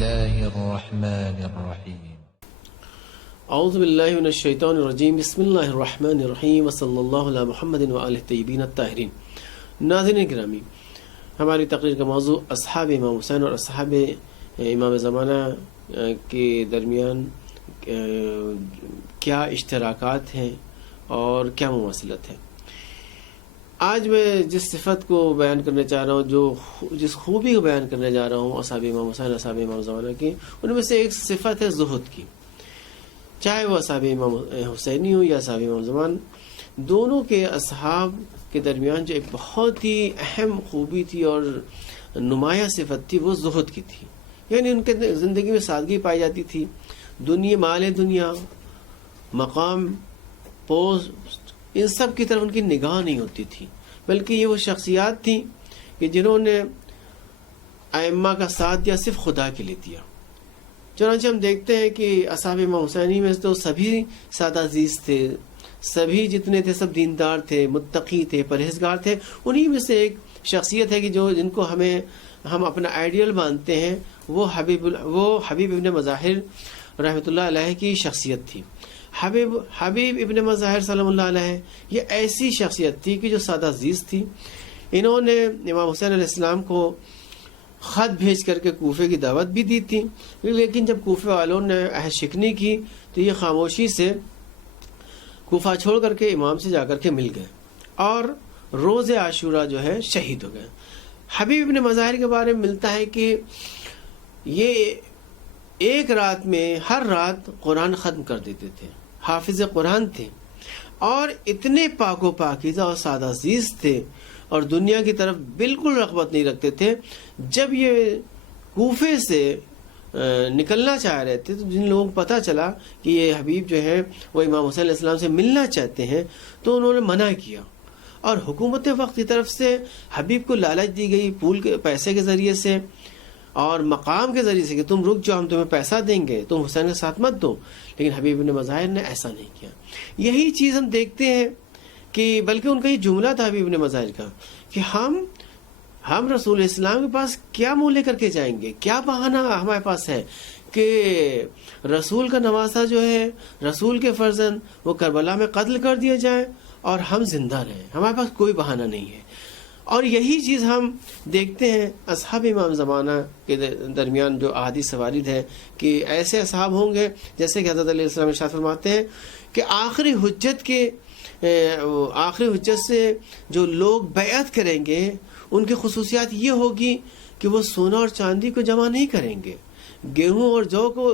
الله الرحمن الرحيم اعوذ باللہ من الشیطان الرجیم بسم اللہ الرحمن الرحیم وصلی اللہ علی محمد وآلہ الطیبین الطاہرین۔ ناظرین گرامی، ہماری تقریر کا موضوع اصحاب امام حسین اور اصحاب امام زمانہ کے درمیان کیا اشتراکات ہیں اور کیا مماثلت ہے۔ آج میں جس صفت کو بیان کرنے چاہ رہا ہوں، جس خوبی کو بیان کرنے جا رہا ہوں اصحاب امام حسین اصحاب امام زمانہ کی، ان میں سے ایک صفت ہے زہد کی۔ چاہے وہ اصحاب امام حسینی ہو یا اصحاب امام زمان، دونوں کے اصحاب کے درمیان جو ایک بہت ہی اہم خوبی تھی اور نمایاں صفت تھی، وہ زہد کی تھی۔ یعنی ان کے زندگی میں سادگی پائی جاتی تھی، مال دنیا، مقام، پوسٹ، ان سب کی طرف ان کی نگاہ نہیں ہوتی تھی، بلکہ یہ وہ شخصیات تھیں کہ جنہوں نے ائمہ کا ساتھ دیا صرف خدا کے لیے دیا۔ چنانچہ ہم دیکھتے ہیں کہ اصحاب امام حسینی میں تو سبھی سادہ زیز تھے، سبھی جتنے تھے سب دیندار تھے، متقی تھے، پرہیزگار تھے۔ انہی میں سے ایک شخصیت ہے کہ جن کو ہم اپنا آئیڈیل مانتے ہیں، وہ حبیب ابن مظاہر رحمۃ اللہ علیہ کی شخصیت تھی۔ حبیب ابن مظاہر سلام اللہ علیہ یہ ایسی شخصیت تھی کہ جو سادہ زیز تھی۔ انہوں نے امام حسین علیہ السلام کو خط بھیج کر کے کوفے کی دعوت بھی دی تھی، لیکن جب کوفے والوں نے عہد شکنی کی تو یہ خاموشی سے کوفہ چھوڑ کر کے امام سے جا کر کے مل گئے اور روز عاشورہ جو ہے شہید ہو گئے۔ حبیب ابن مظاہر کے بارے میں ملتا ہے کہ یہ ایک رات میں ہر رات قرآن ختم کر دیتے تھے، حافظ قرآن تھے اور اتنے پاک و پاکیزہ اور سادہ زیز تھے اور دنیا کی طرف بالکل رغبت نہیں رکھتے تھے۔ جب یہ کوفے سے نکلنا چاہ رہے تھے تو جن لوگوں کو پتہ چلا کہ یہ حبیب جو ہے وہ امام حسین علیہ السلام سے ملنا چاہتے ہیں تو انہوں نے منع کیا، اور حکومت وقت کی طرف سے حبیب کو لالچ دی گئی، پیسے کے ذریعے سے اور مقام کے ذریعے سے کہ تم رک جاؤ، ہم تمہیں پیسہ دیں گے، تم حسین کے ساتھ مت دو۔ لیکن حبیب بن مظاہر نے ایسا نہیں کیا۔ یہی چیز ہم دیکھتے ہیں کہ بلکہ ان کا یہ جملہ تھا حبیب بن مظاہر کا کہ ہم رسول اسلام کے پاس کیا منہ لے کر کے جائیں گے، کیا بہانہ ہمارے پاس ہے کہ رسول کا نواسہ جو ہے، رسول کے فرزند، وہ کربلا میں قتل کر دیے جائیں اور ہم زندہ رہیں۔ ہمارے پاس کوئی بہانہ نہیں ہے۔ اور یہی چیز ہم دیکھتے ہیں اصحاب امام زمانہ کے درمیان جو احادیث وارد ہے کہ ایسے اصحاب ہوں گے جیسے کہ حضرت علیہ السلام ارشاد فرماتے ہیں کہ آخری حجت سے جو لوگ بیعت کریں گے ان کی خصوصیات یہ ہوگی کہ وہ سونا اور چاندی کو جمع نہیں کریں گے، گیہوں اور جو کو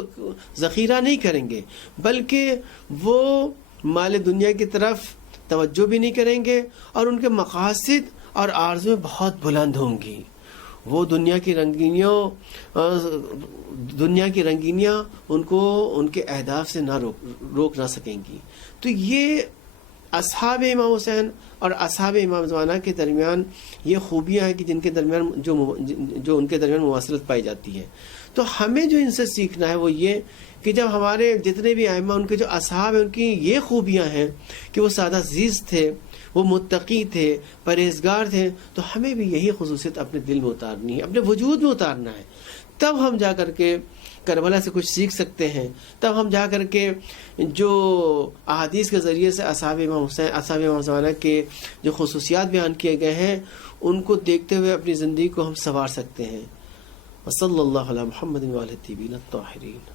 ذخیرہ نہیں کریں گے، بلکہ وہ مال دنیا کی طرف توجہ بھی نہیں کریں گے، اور ان کے مقاصد اور آرزویں بہت بلند ہوں گی۔ وہ دنیا کی رنگینیاں ان کو ان کے اہداف سے روک نہ سکیں گی۔ تو یہ اصحاب امام حسین اور اصحاب امام زمانہ کے درمیان یہ خوبیاں ہیں کہ جن کے درمیان جو ان کے درمیان مواصلت پائی جاتی ہے۔ تو ہمیں جو ان سے سیکھنا ہے وہ یہ کہ جب ہمارے جتنے بھی ائمہ ان کے جو اصحاب ہیں ان کی یہ خوبیاں ہیں کہ وہ سادہ زیز تھے، وہ متقی تھے، پرہیزگار تھے، تو ہمیں بھی یہی خصوصیت اپنے دل میں اتارنی ہے، اپنے وجود میں اتارنا ہے۔ تب ہم جا کر کے کربلا سے کچھ سیکھ سکتے ہیں، تب ہم جا کر کے جو احادیث کے ذریعے سے اصحاب امام حسین اصحاب امام زمانہ کے جو خصوصیات بیان کیے گئے ہیں ان کو دیکھتے ہوئے اپنی زندگی کو ہم سنوار سکتے ہیں۔ وصلی اللہ علی محمد وآلہ الطیبین الطاہرین۔